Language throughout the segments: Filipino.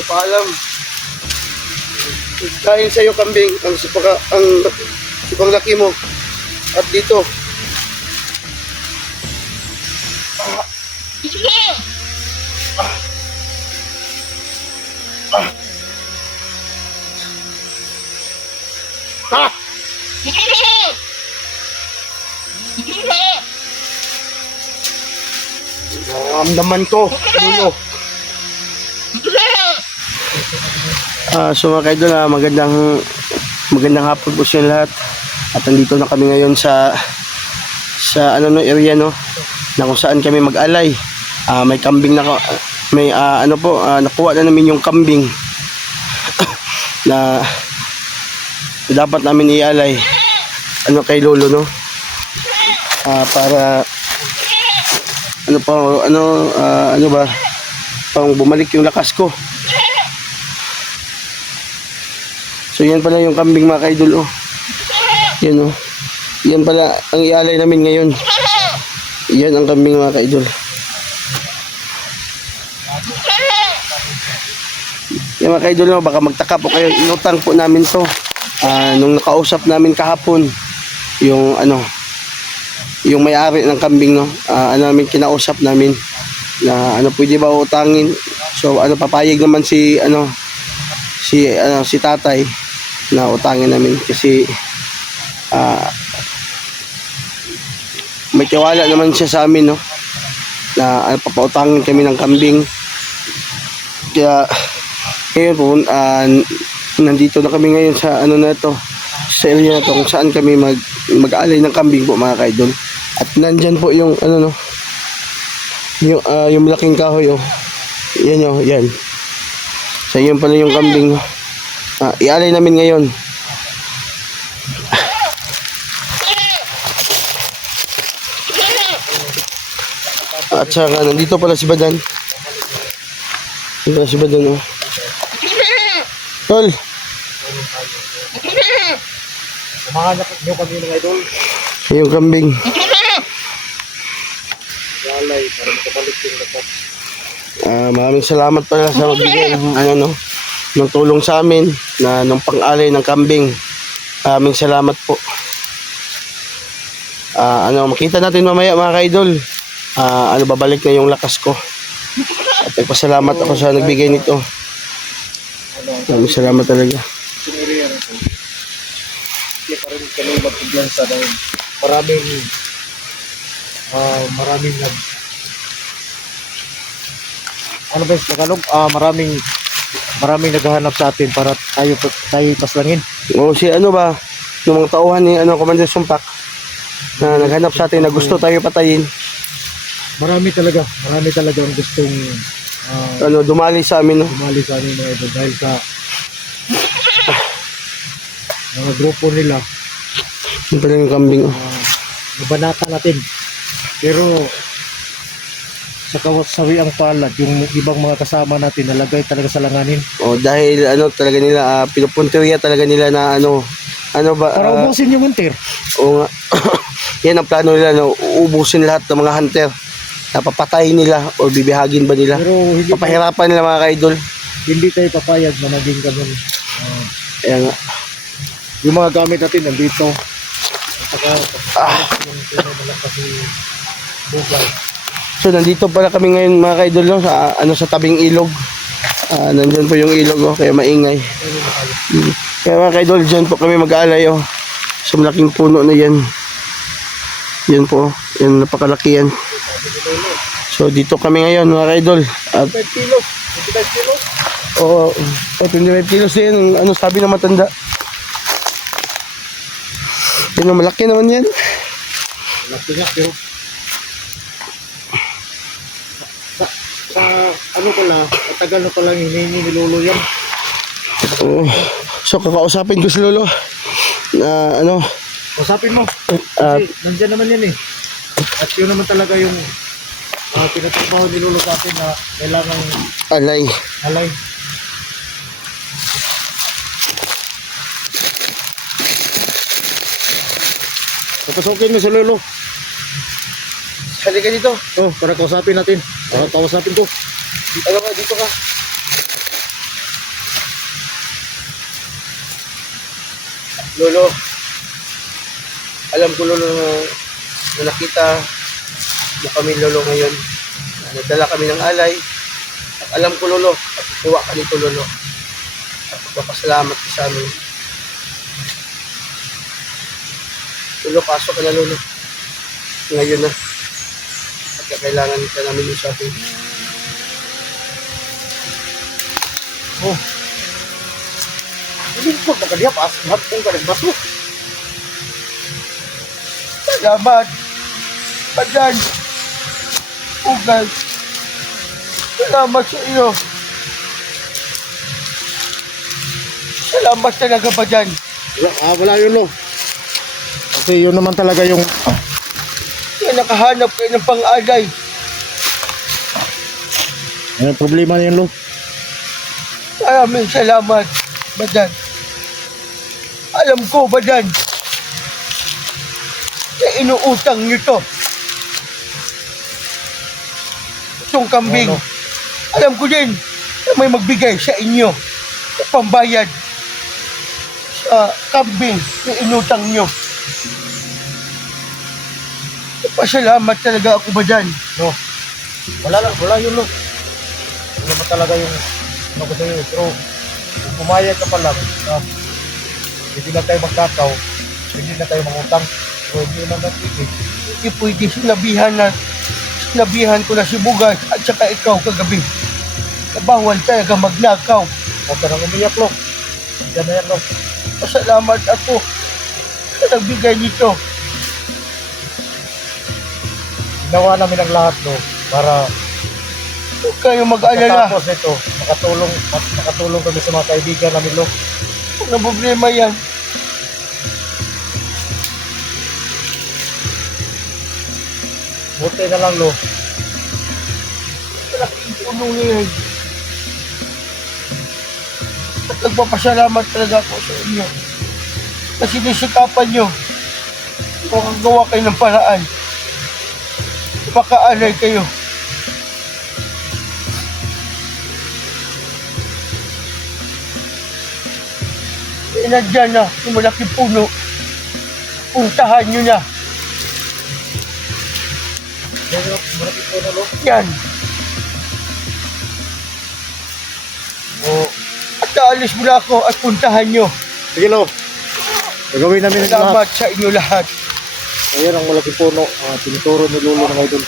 Ay, paalam. Dahil sa iyo kambing, ang sipang laki mo. At dito. Naramdaman ko, Lulo. So mga kaidol, magandang hapon po siya lahat. At nandito na kami ngayon sa area no, na kung saan kami mag-alay. May kambing na nakuha na namin yung kambing na dapat namin ialay kay Lolo no. Para pang bumalik yung lakas ko. So yan pala yung kambing mga kaidol. Yan oh. Yan pala ang ialay namin ngayon. Yan ang kambing mga kaidol. Yan mga kaidol, baka magtaka po kayo, inutang po namin to. Nung nakausap namin kahapon yung yung may-ari ng kambing no, namin kinausap namin na pwede ba utangin. So papayag naman si tatay na utangin namin kasi may tiwala naman siya sa amin no, na papautangin kami ng kambing. Kaya ngayon po nandito na kami ngayon sa sa area na to kung saan kami mag-alay ng kambing po mga kaidol. At nandyan po yung yung malaking kahoy yan yan. So yun pala yung kambing. Ialay namin ngayon. At saka nandito pala si Badan. Nandito si Badan Tol. Kumahanap nyo kami ng idol. Yung kambing. Galay para makabalik yung lakas. Maraming salamat pala sa magbigay ng tulong sa amin na ng pang-alay ng kambing. Maraming salamat po. Makita natin mamaya mga kaidol. Babalik na yung lakas ko. At nagpasalamat ako sa nagbigay nito. Maraming salamat talaga. Hindi pa rin kami magpaglansa dahil maraming ano ba yung Tagalog? Maraming naghahanap sa atin para tayo paslangin. Si ba? Yung mga tauhan ni Commander Sumpak na naghanap sa atin na gusto tayo patayin. Marami talaga ang gustong dumali sa amin dumali sa amin mga idol dahil sa mga grupo nila. Yung pala yung kambing Nabanata natin. Pero sa kawasawiang palad, yung ibang mga kasama natin nalagay talaga sa langanin. Dahil talaga nila pinupunteriya talaga nila na para ubusin yung hunter. Nga. Yan ang plano nila na uubusin lahat ng mga hunter. Napapatayin nila o bibihagin ba nila? Pero hindi papahirapan nila mga kaidol. Hindi tayo papayag na naging ganun. Kaya nga. Yung mga gamit natin nandito. At saka yung malakas bugal. So nandito pala kami ngayon mga kaidol sa tabing ilog. Nandiyan po yung ilog kaya maingay. Kaya mga kaidol, dyan po kami mag-aalay sa malaking puno na yan. Yan po, yan napakalaki yan. So dito kami ngayon mga kaidol. 25 kilos. 25 kilos? 25 kilos din. Sabi ng matanda. Yan, malaki naman yan. Malaki nga pero matagal na palang hinihingi ni Lolo yan. So kakausapin ko si Lolo na Usapin mo. Kasi nandyan naman yan At yun naman talaga yung pinatrabaho ni Lolo sa atin na kailangang alay. Papasukin mo si Lolo. Halika dito. Para kausapin natin. Kausapin ko. Dito ka. Lolo, alam ko Lolo na nakita mo kami Lolo ngayon. Nagdala kami ng alay. At alam ko Lolo, at kuha ka nito Lolo. At magpapasalamat ka sa amin. Lolo, pasok ka na Lolo. Ngayon na. At kailangan ka namin sa atin. Oh. Hindi ko magkadiya pa. Lahat kong kanagbaso. Salamat. Padan. Ugal. Salamat sa iyo. Salamat talaga Padan. Wala yun, Lo. Kasi yun naman talaga yung... Kaya nakahanap kayo ng pang-alay. Yung problema na yun, Lo. Maraming salamat, Badan. Alam ko, Badan, na inuutang nyo to. Itong kambing. Ano? Alam ko din na may magbigay sa inyo sa pambayad sa kambing na inutang nyo. Pasalamat talaga ako, Badan. No. Wala yun, Lo. Ano naman talaga yung... Ano ko sa'yo, pero kung pumayag ka pa lang, hindi na tayo magkakaw, hindi na tayo mangutang, pero hindi naman natin. Hindi pwede sinabihan ko na si Bugas at saka ikaw kagabi. Bawal talaga magnakaw. Huwag ka nang umiyak, Lo. Diyan na yan, Lo. Pasalamat ako sa nagbigay nito. Ginawa namin ang lahat, Lo, para Huwag kayo mag-alala. pagkatapos nito, makatulong kami sa mga kaibigan namin, Lo. Huwag na problema yan. Buti na lang, Lo. Malaking tulong yan. At nagpapasalamat talaga ako sa inyo. Kasi nisikapan nyo. Makagawa kayo ng paraan. Makaalay kayo. Nandiyan na yung malaking puno. Puntahan nyo na. Yan yung malapit ko na, Lo. Yan. O, At aalis mo na ako at puntahan nyo. sige, Lo. Gagawin namin ang lahat. Salamat sa inyo lahat. Ayan ang malaking puno. Tinuturo ni Lolo ng idol.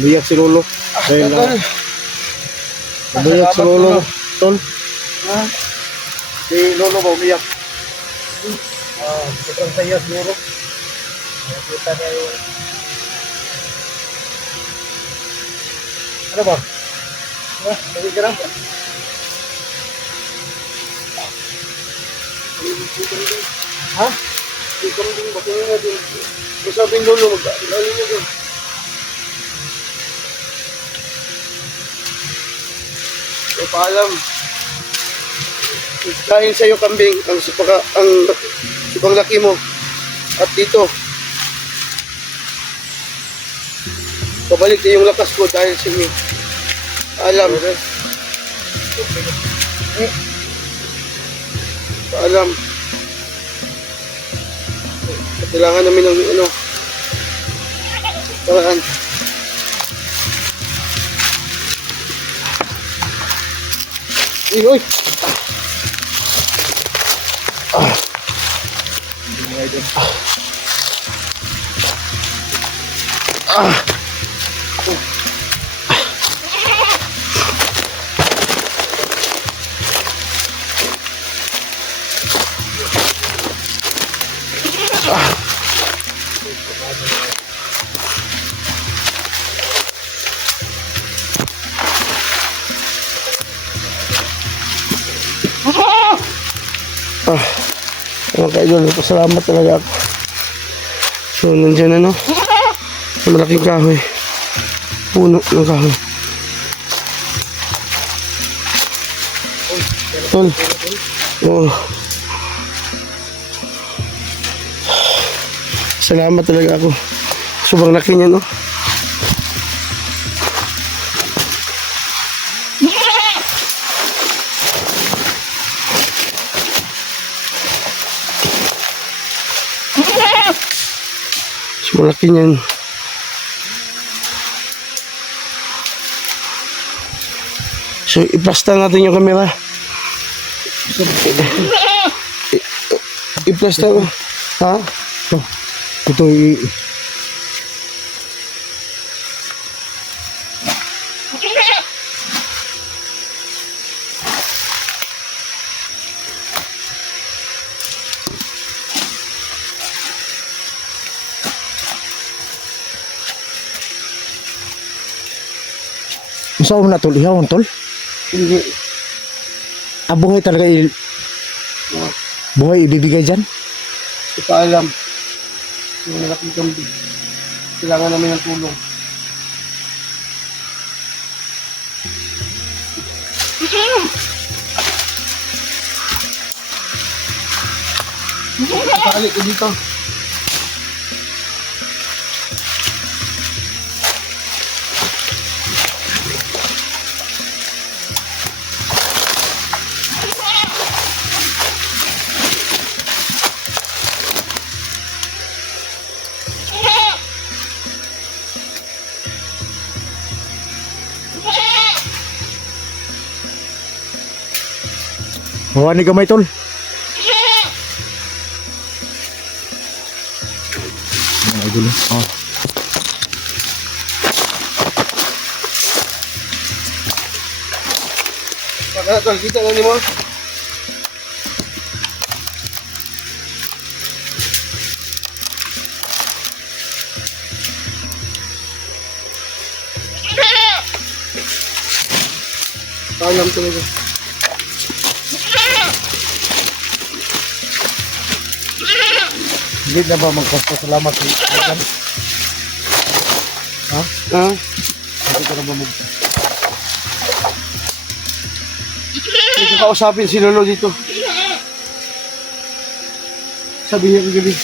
Umiyak si Lolo. Dahil Tagal. umiyak si Lolo. Tol. Ha? Si Lolo ba umiyak? Sobrang saya siguro. Nakita niya yung... Ano ba? Naging ka na? Ha? Ikaw din ba? Kaya nga din. Masabing lolo, mag-alala nyo din. So, paalam. Dahil sa'yo kambing, ang supang laki mo. At dito, pabalik na yung lakas ko dahil sa inyo. Paalam. Paalam. Kailangan namin ng paraan. Uy! Mga ka-idol, pasalamat talaga ako. So, nandiyan ano, yung malaking kahoy. Puno ng kahoy. Tol. Oo. Salamat talaga ako. Sobrang laki niya, no? Mas malaki niyan. So, iplasta natin yung camera. Iplasta ko. Ha? Ito Saan mo na tol? Ihawon tol? Hindi. Buhay talaga buhay ibibigay dyan? Hindi pa alam. Yung malaking kambing. Kailangan namin ng tulong. Kakali ko dito. Hawa ni gamay tol. Idol. Oh. Baka tol, kita na ni mo. Alam talaga. Hindi na ba magpasalamat sa ikan? Ha? Ha? Hindi ka na ba mag... Hindi ko kausapin si Lolo dito. Sabi niya kagabi.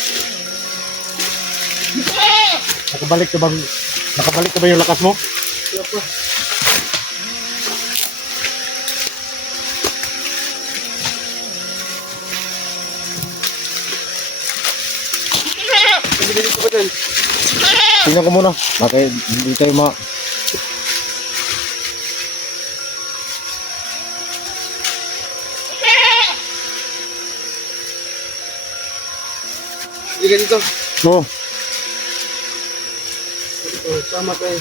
Nakabalik ka ba yung lakas mo? Kaya pa. Sabi dito ko dyan. Tingnan ko muna. Baka hindi tayo Hindi ka dito. Oo. Oh, sama tayo.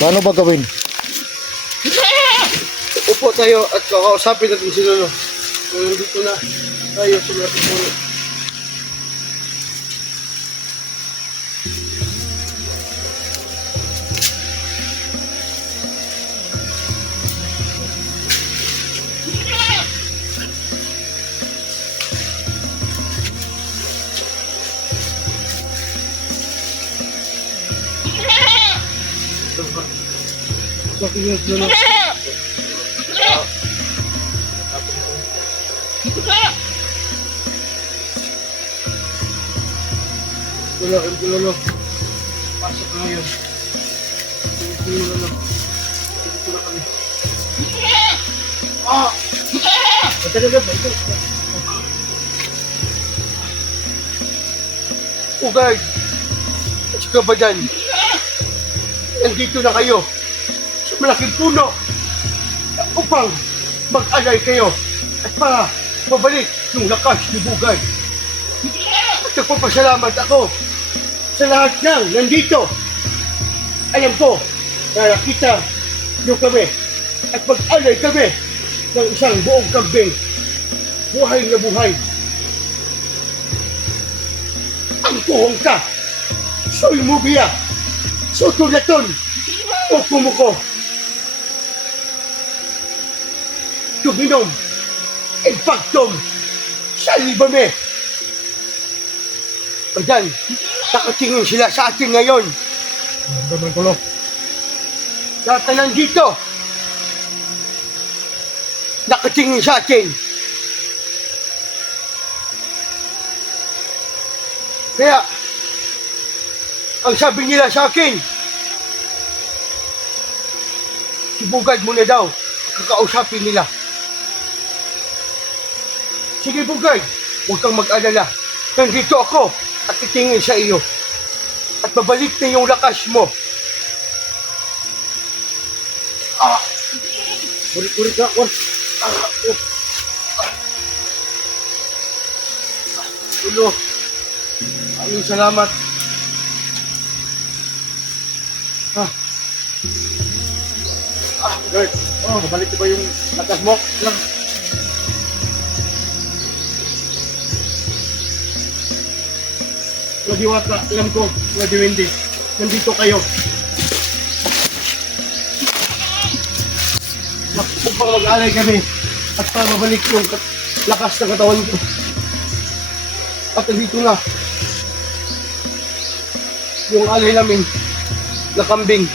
Paano ba gawin? Upo tayo at kakausapin natin si Lolo. So, nandito na tayo sa mga puno. Sabi niya, Lolo. Lolo. Pasok na ngayon. Lolo. Dito na kami. Ah! Ugay! At ka ba dyan? Nandito na kayo sa malaking puno upang mag-alay kayo at para mabalik yung lakas ni Bugay. At nagpapasalamat ako sa lahat ng nandito. Alam ko na nakita nyo kami at mag-alay kami ng isang buong kambing. Buhay na buhay. Ang tuhong ka. Soy mubiya. Sutulaton. O kumuko. Tuminom. Impactum. Salibame. Padan, nakatingin sila sa atin ngayon. Naman ko Lahat na nandito. Nakatingin sa atin. Kaya, ang sabi nila sa akin, sibugad mo na daw kakausapin nila. Sige, Bugay, huwag kang mag-alala. Nandito ako at titingin sa iyo. At babalik na yung lakas mo. Burik-burik ka, Juan. Ulo, maraming salamat. Guard, nabalik na ba yung lakas mo? Lang. Mga diwata, alam ko, mga diwindi, nandito kayo. Upang mag-alay kami at para mabalik yung lakas ng katawan ko. At nandito na yung alay namin na kambing.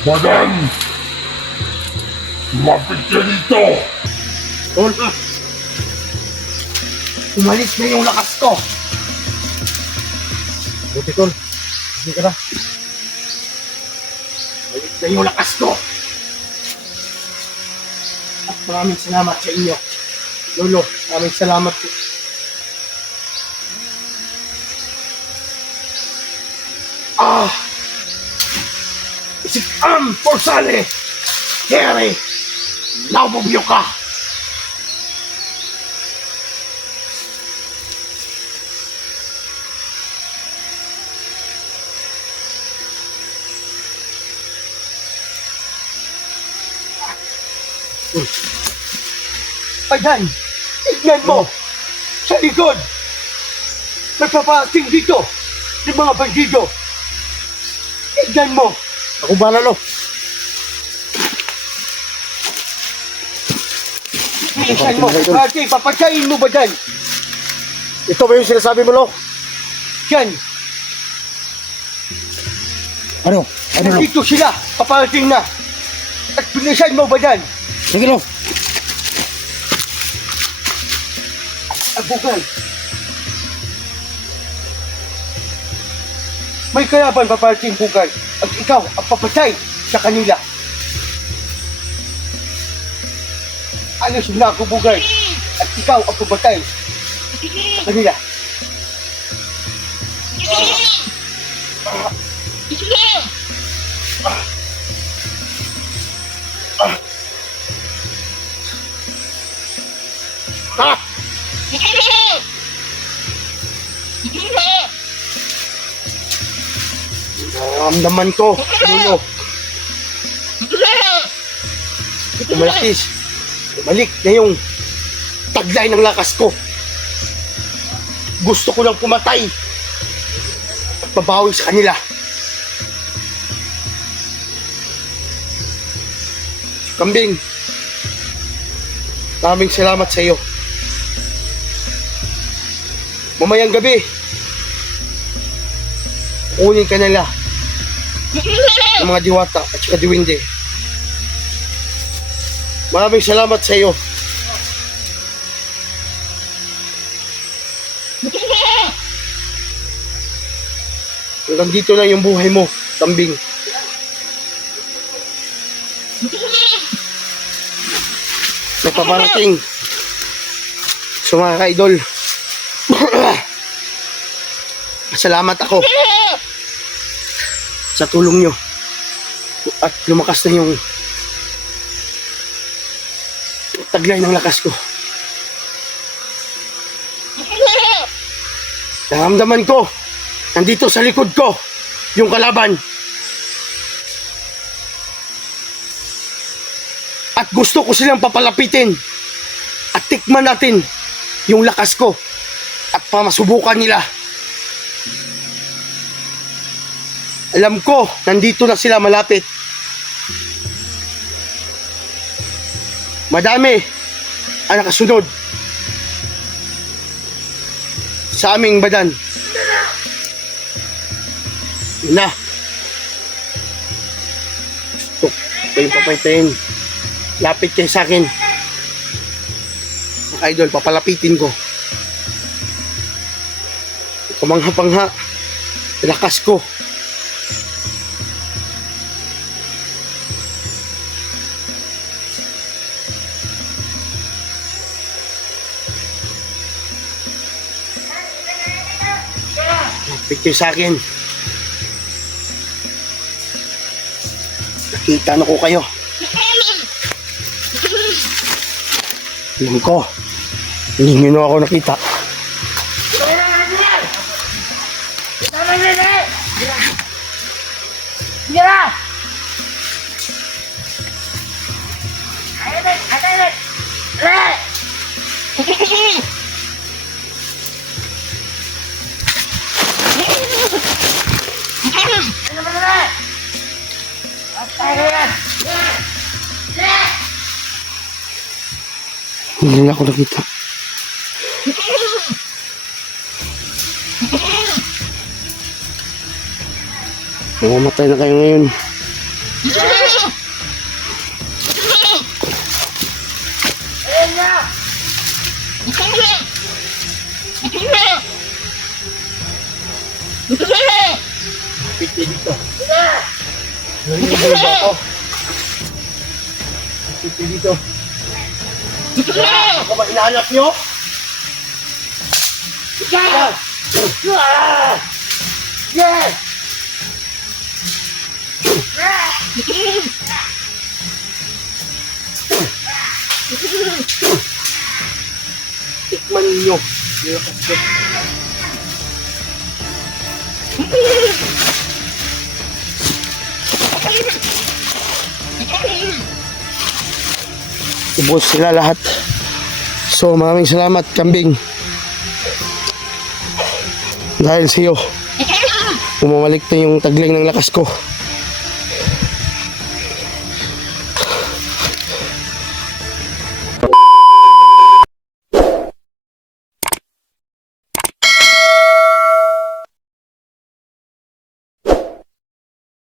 Badan! Lumapit ka dito! Tol, umalis na yung lakas ko. Buti, Tol. Hindi ka na. Umalis na yung lakas ko. At maraming salamat sa inyo. Lolo, maraming salamat po. Isip Porsale! Kere! Naububyo ka! Ayan! Tignan mo! Sa likod! Nagpapating dito! Yung mga bandido! Tignan mo! Ako bahala, Lo. Bilisan mo! Pati, papatyayin mo ba dyan? Ito ba yung sinasabi mo, Lo? Yan! Ano? Ano, Lo? Nandito sila! Paparating na! At bilisan mo ba dyan? Sige, Lo. Abugan! May kalaban paparating Bugay at ikaw ang papatay sa kanila. Alis na ako Bugay at ikaw ang papatay sa kanila. Naramdaman ko, Lolo. Malakis. Balik na yung taglay ng lakas ko. Gusto ko lang pumatay at babawi sa kanila. Kambing, maraming salamat sa iyo. Mamayang gabi, kunin ka nila ng mga diwata at saka diwindi. Maraming salamat sa iyo. Hanggang dito lang yung buhay mo, kambing. Napaparating sa mga ka-idol. Salamat ako sa tulong nyo at lumakas na yung taglay ng lakas ko. Naramdaman ko nandito sa likod ko yung kalaban at gusto ko silang papalapitin at tikman natin yung lakas ko at pamasubukan nila. Alam ko, nandito na sila malapit. Madami ang nakasunod sa aming badan. Yun na. Ito, kayong papaytayin. Lapit kayo sa akin. Mga idol, papalapitin ko. Pamangha-pangha. Lakas ko. Lapit kayo sa akin. Nakita na ko kayo. Alam ko. Hindi nyo na ako nakita. Hindi na ako nakita. Mamamatay na kayo ngayon. Piti dito. Narinig ba ako? Piti dito. Ako ba hinahanap nyo? Yes! Tikman nyo. Ubos sila lahat. So maraming salamat, kambing. Dahil sa iyo, bumabalik na yung tagling ng lakas ko.